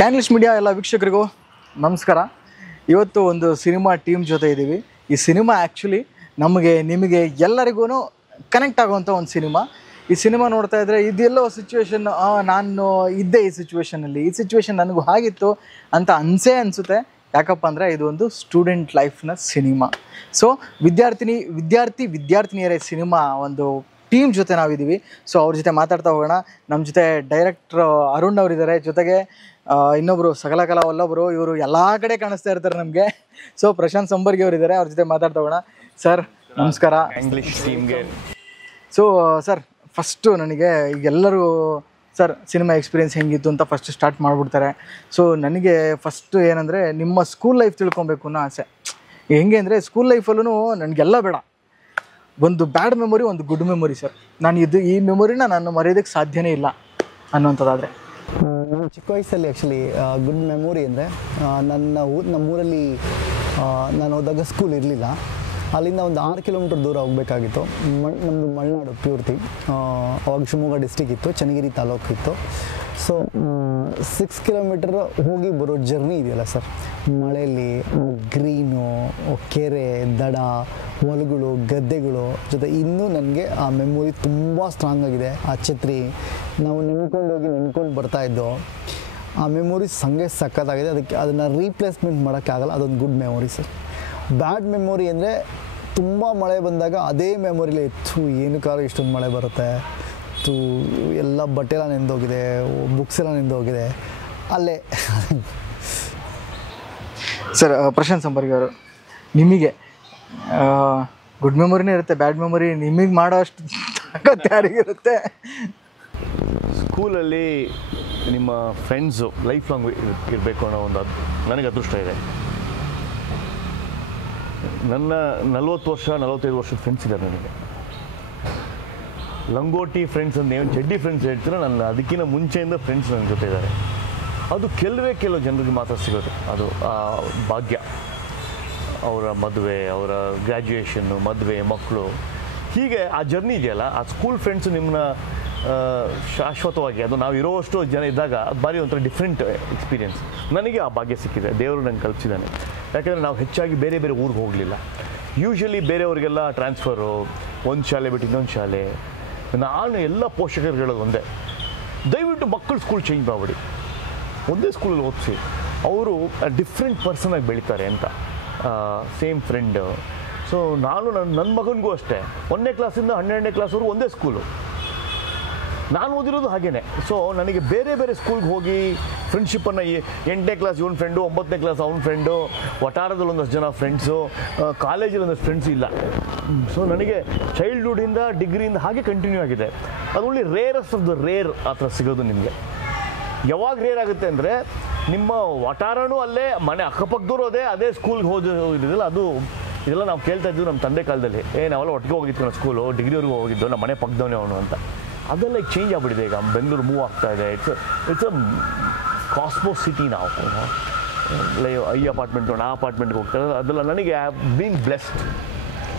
ಕ್ಯಾನ್ಲಿಸ್ಟ್ media ಎಲ್ಲ ವೀಕ್ಷಕರಿಗೂ ನಮಸ್ಕಾರ. ಇವತ್ತು ಒಂದು ಸಿನಿಮಾ ಟೀಮ್ ಜೊತೆ ಇದ್ದೀವಿ. ಈ ಸಿನಿಮಾ ಆ್ಯಕ್ಚುಲಿ ನಮಗೆ ನಿಮಗೆ ಎಲ್ಲರಿಗೂ ಕನೆಕ್ಟ್ ಆಗುವಂಥ ಒಂದು ಸಿನಿಮಾ. ಈ ಸಿನಿಮಾ ನೋಡ್ತಾ ಇದ್ದರೆ ಇದೆಲ್ಲೋ ಸಿಚುವೇಶನ್, ನಾನು ಇದ್ದೆ ಈ ಸಿಚುವೇಶನ್ ನನಗೂ ಆಗಿತ್ತು ಅಂತ ಅನಿಸುತ್ತೆ. ಯಾಕಪ್ಪ ಅಂದರೆ ಇದು ಒಂದು ಸ್ಟೂಡೆಂಟ್ ಲೈಫ್ನ ಸಿನಿಮಾ. ಸೊ ವಿದ್ಯಾರ್ಥಿನಿಯರ ಸಿನಿಮಾ ಒಂದು ಟೀಮ್ ಜೊತೆ ನಾವಿದ್ದೀವಿ. ಸೊ ಅವ್ರ ಜೊತೆ ಮಾತಾಡ್ತಾ ಹೋಗೋಣ. ನಮ್ಮ ಜೊತೆ ಡೈರೆಕ್ಟ್ರ್ ಅರುಣ್ ಅವರಿದ್ದಾರೆ, ಜೊತೆಗೆ ಇನ್ನೊಬ್ಬರು ಸಕಲಕಲಾ ವಲ್ಲಭರು, ಇವರು ಎಲ್ಲ ಕಡೆ ಕಾಣಿಸ್ತಾ ಇರ್ತಾರೆ ನಮಗೆ. ಸೊ ಪ್ರಶಾಂತ್ ಸಂಬರ್ಗಿ ಅವರಿದ್ದಾರೆ, ಅವ್ರ ಜೊತೆ ಮಾತಾಡ್ತಾ ಹೋಗೋಣ. ಸರ್ ನಮಸ್ಕಾರ. ಇಂಗ್ಲಿಷ್ ಟೀಮ್ಗೆ. ಸೊ ಸರ್, ಫಸ್ಟು ನನಗೆ ಈಗೆಲ್ಲರೂ ಸರ್ ಸಿನಿಮಾ ಎಕ್ಸ್ಪೀರಿಯೆನ್ಸ್ ಹೆಂಗಿತ್ತು ಅಂತ ಫಸ್ಟ್ ಸ್ಟಾರ್ಟ್ ಮಾಡಿಬಿಡ್ತಾರೆ. ಸೊ ನನಗೆ ಫಸ್ಟು ಏನಂದರೆ ನಿಮ್ಮ ಸ್ಕೂಲ್ ಲೈಫ್ ತಿಳ್ಕೊಬೇಕು ಅನ್ನೋ ಆಸೆ. ಹೆಂಗೆ ಅಂದರೆ ಸ್ಕೂಲ್ ಲೈಫಲ್ಲೂ ನನಗೆಲ್ಲ ಬೇಡ, ಒಂದು ಬ್ಯಾಡ್ ಮೆಮೊರಿ, ಒಂದು ಗುಡ್ ಮೆಮೊರಿ ಸರ್. ಈ ಮೆಮೊರಿನ ನಾನು ಮರೆಯೋದಕ್ಕೆ ಸಾಧ್ಯನೇ ಇಲ್ಲ ಅನ್ನೋಂಥದ್ದಾದರೆ, ನಾನು ಚಿಕ್ಕ ವಯಸ್ಸಲ್ಲಿ ಆ್ಯಕ್ಚುಲಿ ಗುಡ್ ಮೆಮೊರಿ ಅಂದರೆ ನಮ್ಮೂರಲ್ಲಿ ನಾನು ಹೋದಾಗ ಸ್ಕೂಲ್ ಇರಲಿಲ್ಲ. ಅಲ್ಲಿಂದ ಒಂದು 6 ಕಿಲೋಮೀಟರ್ ದೂರ ಹೋಗಬೇಕಾಗಿತ್ತು. ನಮ್ಮದು ಮಲೆನಾಡು ಪೂರ್ತಿ. ಅವಾಗ ಶಿವಮೊಗ್ಗ ಡಿಸ್ಟಿಕ್ ಇತ್ತು, ಚನ್ನಗಿರಿ ತಾಲೂಕು ಇತ್ತು. ಸೊ 6 ಕಿಲೋಮೀಟರ್ ಹೋಗಿ ಬರೋ ಜರ್ನಿ ಇದೆಯಲ್ಲ ಸರ್, ಮಳೆಯಲ್ಲಿ ಗ್ರೀನು, ಕೆರೆ, ದಡ, ಹೊಲಗಳು, ಗದ್ದೆಗಳು ಜೊತೆ ಇನ್ನೂ ನನಗೆ ಆ ಮೆಮೊರಿ ತುಂಬ ಸ್ಟ್ರಾಂಗ್ ಆಗಿದೆ. ಆ ಛತ್ರಿ ನಾವು ನೆನ್ಕೊಂಡು ಬರ್ತಾಯಿದ್ದೋ ಆ ಮೆಮೊರೀಸ್ ಹಂಗೆ ಸಖತ್ತಾಗಿದೆ. ಅದನ್ನು ರೀಪ್ಲೇಸ್ಮೆಂಟ್ ಮಾಡೋಕ್ಕಾಗಲ್ಲ. ಅದೊಂದು ಗುಡ್ ಮೆಮೊರಿ ಸರ್. ಬ್ಯಾಡ್ ಮೆಮೊರಿ ಅಂದರೆ ತುಂಬ ಮಳೆ ಬಂದಾಗ ಅದೇ ಮೆಮೊರಿಲೇ ಇತ್ತು. ಏನಕ್ಕಾದ್ರೂ ಇಷ್ಟೊಂದು ಮಳೆ ಬರುತ್ತೆ, ಎಲ್ಲ ಬಟ್ಟೆ ಎಲ್ಲ ನೆಂದೋಗಿದೆ, ಬುಕ್ಸ್ ಎಲ್ಲ ನೆಂದೋಗಿದೆ ಅಲ್ಲೇ. ಸರ್ ಪ್ರಶಾಂತ್ ಸಂಬರ್ಗಿ ಅವರು, ನಿಮಗೆ ಗುಡ್ ಮೆಮೊರಿನೇ ಇರುತ್ತೆ, ಬ್ಯಾಡ್ ಮೆಮೊರಿ ನಿಮಗೆ ಮಾಡೋ ಅಷ್ಟು ತಾಕತ್ತು ಯಾರಿಗಿರುತ್ತೆ? ಸ್ಕೂಲಲ್ಲಿ ನಿಮ್ಮ ಫ್ರೆಂಡ್ಸು ಲೈಫ್ ಲಾಂಗ್ ಇರಬೇಕು ಅನ್ನೋ ಒಂದು ನನಗೆ ಅದೃಷ್ಟ ಇದೆ. ನನ್ನ 45 ವರ್ಷದ ಫ್ರೆಂಡ್ಸ್ ಇದ್ದಾರೆ ನನಗೆ. ಲಂಗೋಟಿ ಫ್ರೆಂಡ್ಸ್ ಅಂತ ಏನು ಚಡ್ಡಿ ಫ್ರೆಂಡ್ಸ್ ಹೇಳ್ತೀರ, ನನ್ನ ಅದಕ್ಕಿಂತ ಮುಂಚೆಯಿಂದ ಫ್ರೆಂಡ್ಸ್ ನನ್ನ ಜೊತೆ ಇದ್ದಾರೆ. ಅದು ಕೆಲವು ಜನರಿಗೆ ಮಾತ್ರ ಸಿಗೋದು, ಅದು ಭಾಗ್ಯ. ಅವರ ಮದುವೆ, ಅವರ ಗ್ರ್ಯಾಜುಯೇಷನ್ನು, ಮದುವೆ, ಮಕ್ಕಳು, ಹೀಗೆ ಆ ಜರ್ನಿ ಇದೆಯಲ್ಲ, ಆ ಸ್ಕೂಲ್ ಫ್ರೆಂಡ್ಸು ನಿಮ್ಮನ್ನ ಶಾಶ್ವತವಾಗಿ, ಅದು ನಾವು ಇರೋವಷ್ಟು ಜನ ಇದ್ದಾಗ ಭಾರಿ ಒಂಥರ ಡಿಫ್ರೆಂಟ್ ಎಕ್ಸ್ಪೀರಿಯೆನ್ಸ್. ನನಗೆ ಆ ಭಾಗ್ಯ ಸಿಕ್ಕಿದೆ, ದೇವರು ನಂಗೆ ಕಲ್ಪಿಸಿದ್ದಾನೆ. ಯಾಕಂದರೆ ನಾವು ಹೆಚ್ಚಾಗಿ ಬೇರೆ ಊರಿಗೆ ಹೋಗಲಿಲ್ಲ. ಯೂಶ್ವಲಿ ಬೇರೆಯವ್ರಿಗೆಲ್ಲ ಟ್ರಾನ್ಸ್ಫರು, ಒಂದು ಶಾಲೆ ಬಿಟ್ಟು ಇನ್ನೊಂದು ಶಾಲೆ. ನಾನು ಎಲ್ಲ ಪೋಷಕರು ಹೇಳೋದು ಒಂದೇ, ದಯವಿಟ್ಟು ಮಕ್ಕಳು ಸ್ಕೂಲ್ ಚೇಂಜ್ ಮಾಡಿಬಿಡಿ, ಒಂದೇ ಸ್ಕೂಲಲ್ಲಿ ಓದಿಸಿ, ಅವರು ಡಿಫ್ರೆಂಟ್ ಪರ್ಸನಾಗಿ ಬೆಳೀತಾರೆ ಅಂತ. Same friend. ಸೊ ನಾನು ನನ್ನ ಮಗನಿಗೂ ಅಷ್ಟೇ 1ನೇ ಕ್ಲಾಸಿಂದ 12ನೇ ಕ್ಲಾಸ್ವರೆಗೂ ಒಂದೇ ಸ್ಕೂಲು. ನಾನು ಓದಿರೋದು ಹಾಗೇ. ಸೊ ನನಗೆ ಬೇರೆ ಸ್ಕೂಲ್ಗೆ ಹೋಗಿ ಫ್ರೆಂಡ್ಶಿಪ್ಪನ್ನು 8ನೇ ಕ್ಲಾಸ್ ಇವನ ಫ್ರೆಂಡು, 9ನೇ ಕ್ಲಾಸ್ ಅವನ ಫ್ರೆಂಡು, ವಟಾರದಲ್ಲಿ ಒಂದಷ್ಟು ಜನ ಫ್ರೆಂಡ್ಸು, ಕಾಲೇಜಲ್ಲಿ ಒಂದಷ್ಟು ಫ್ರೆಂಡ್ಸ್ ಇಲ್ಲ. ಸೊ ನನಗೆ ಚೈಲ್ಡ್ಹುಡ್ಡಿಂದ ಡಿಗ್ರಿಯಿಂದ ಹಾಗೆ ಕಂಟಿನ್ಯೂ ಆಗಿದೆ. ಅದು ಒಳ್ಳೆ ರೇರೆಸ್ಟ್ ಆಫ್ ದ ರೇರ್ ಆ ಥರ ಸಿಗೋದು ನಿಮಗೆ. ಯಾವಾಗ ರೇರ್ ಆಗುತ್ತೆ ಅಂದರೆ, ನಿಮ್ಮ ವಟಾರನೂ ಅಲ್ಲೇ, ಮನೆ ಅಕ್ಕಪಕ್ಕದವರು ಅದೇ ಸ್ಕೂಲ್ಗೆ ಹೋದಿಲ್ಲ. ಅದು ಇದೆಲ್ಲ ನಾವು ಕೇಳ್ತಾ ಇದ್ವಿ ನಮ್ಮ ತಂದೆ ಕಾಲದಲ್ಲಿ, ನಾವೆಲ್ಲ ಒಟ್ಟಿಗೆ ಹೋಗಿತ್ತು ನಾವು ಸ್ಕೂಲು, ಡಿಗ್ರಿವರೆಗೂ ಹೋಗಿದ್ದು, ನಮ್ಮ ಮನೆ ಪಕ್ಕದವನೇ ಅವನು ಅಂತ. ಅದೆಲ್ಲ ಈಗ ಚೇಂಜ್ ಆಗಿಬಿಟ್ಟಿದೆ. ಈಗ ಬೆಂಗಳೂರು ಮೂವ್ ಆಗ್ತಾ ಇದೆ. It's a Cosmo city. ನಾವು ಈ ಅಪಾರ್ಟ್ಮೆಂಟ್ ಆ ಅಪಾರ್ಟ್ಮೆಂಟ್ಗೆ ಹೋಗ್ತಾರೆ. ಅದೆಲ್ಲ ನನಗೆ ಬೀನ್ ಬ್ಲೆಸ್ಡ್.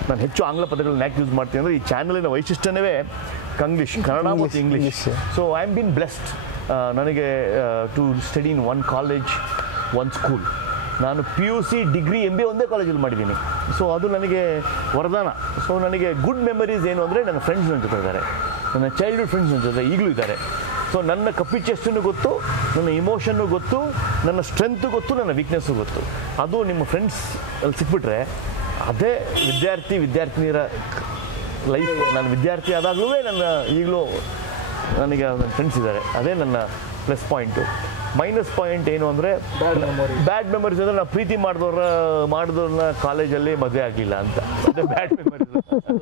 ನಾನು ಹೆಚ್ಚು ಆಂಗ್ಲ ಪದಗಳನ್ನ ಯಾಕೆ ಯೂಸ್ ಮಾಡ್ತೀನಿ ಅಂದರೆ, ಈ ಚಾನಲಿನ ವೈಶಿಷ್ಟ್ಯವೇ ಕನ್ನಡ ಮತ್ತು English. So I am been blessed. ನನಗೆ to study in 1 college 1 school. ನಾನು PUC, ಡಿಗ್ರಿ, MBA ಒಂದೇ ಕಾಲೇಜಲ್ಲಿ ಮಾಡಿದ್ದೀನಿ. ಸೊ ಅದು ನನಗೆ ವರದಾನ. ಸೊ ನನಗೆ ಗುಡ್ ಮೆಮರೀಸ್ ಏನು ಅಂದರೆ, ನನ್ನ ಫ್ರೆಂಡ್ಸ್ ನನ್ನ ಜೊತೆ ಇದ್ದಾರೆ, ನನ್ನ ಚೈಲ್ಡ್ಹುಡ್ ಫ್ರೆಂಡ್ಸ್ ನನ್ನ ಜೊತೆ ಈಗಲೂ ಇದ್ದಾರೆ. ಸೊ ನನ್ನ ಕಪ್ಪಿಚೆಸ್ಟನ್ನು ಗೊತ್ತು, ನನ್ನ ಇಮೋಷನ್ನು ಗೊತ್ತು, ನನ್ನ ಸ್ಟ್ರೆಂತು ಗೊತ್ತು, ನನ್ನ ವೀಕ್ನೆಸ್ಸು ಗೊತ್ತು. ಅದು ನಿಮ್ಮ ಫ್ರೆಂಡ್ಸ್ ಅಲ್ಲಿ ಸಿಕ್ಬಿಟ್ರೆ ಅದೇ ವಿದ್ಯಾರ್ಥಿನಿಯರ ಲೈಫ್. ನಾನು ವಿದ್ಯಾರ್ಥಿ ಆದಾಗಲೂ ಈಗಲೂ ನನಗೆ ನನ್ನ ಫ್ರೆಂಡ್ಸ್ ಇದ್ದಾರೆ. ಅದೇ ನನ್ನ ಪ್ಲಸ್ ಪಾಯಿಂಟು. ಮೈನಸ್ ಪಾಯಿಂಟ್ ಏನು ಅಂದರೆ, ಬ್ಯಾಡ್ ಮೆಮರೀಸ್ ಅಂದರೆ, ನಾವು ಪ್ರೀತಿ ಮಾಡಿದವ್ರನ್ನ ಕಾಲೇಜಲ್ಲಿ ಮದುವೆ ಆಗಲಿಲ್ಲ ಅಂತ. ಅದೇ ಬ್ಯಾಡ್ ಮೆಮರೀಸ್.